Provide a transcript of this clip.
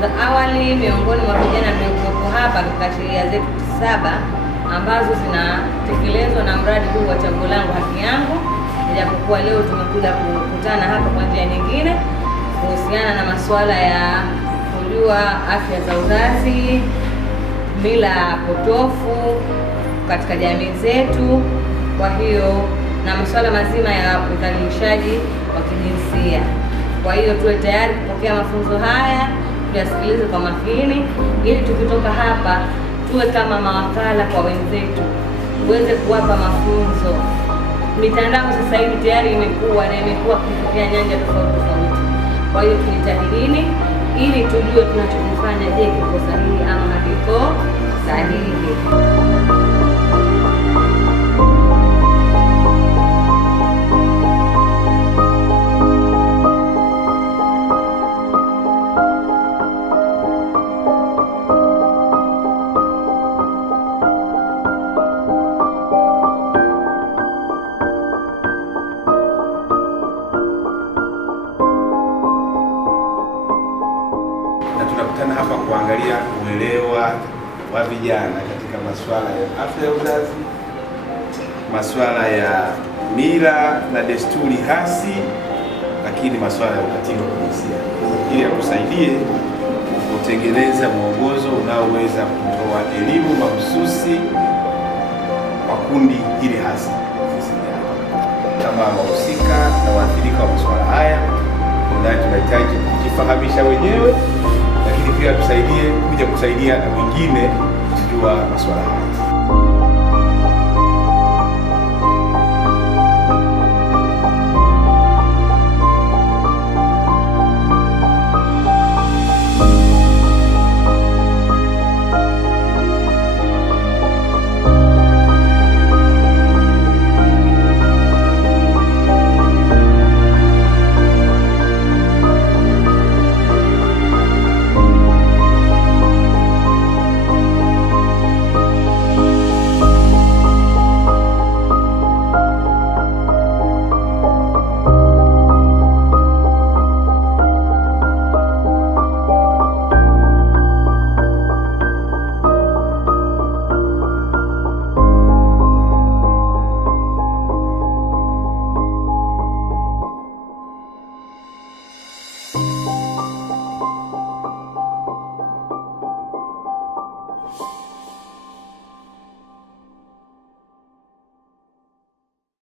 za awali miongoni mwa vijana mliokuwepo hapa katika sheria zetu 7 ambazo zinatekelezwa na mradi huu wa Chaguo Langu Haki Yangu. Japokuwa leo tumekuja kukutana hapa kwa njia nyingine kuhusiana na masuala ya kujua afya za uzazi, mila potofu katika jamii zetu, kwa hiyo na masuala mazima ya udhalilishaji wa kijinsia. Kwa hiyo tuwe tayari kupokea mafunzo haya, tuyasikilize kwa makini ili tukitoka hapa tuwe kama mawakala kwa wenzetu, tuweze kuwapa mafunzo. Mitandao sasa hivi tayari imekuwa kufikia nyanja tofauti. Kwa hiyo tujitahidini ili tujue tunachokifanya, je, kiko sahihi ama hakiko sahihi. Tunakutana hapa kuangalia uelewa wa vijana katika masuala ya afya ya uzazi, masuala ya mila na desturi hasi, lakini masuala ya ukatili wa kijinsia, ili akusaidie kutengeneza mwongozo unaoweza kutoa elimu mahususi kwa kundi hili hasi. Kama wahusika na waathirika wa masuala haya, tunahitaji kujifahamisha wenyewe, lakini pia tusaidie kuja kusaidia na wengine kujua masuala haya.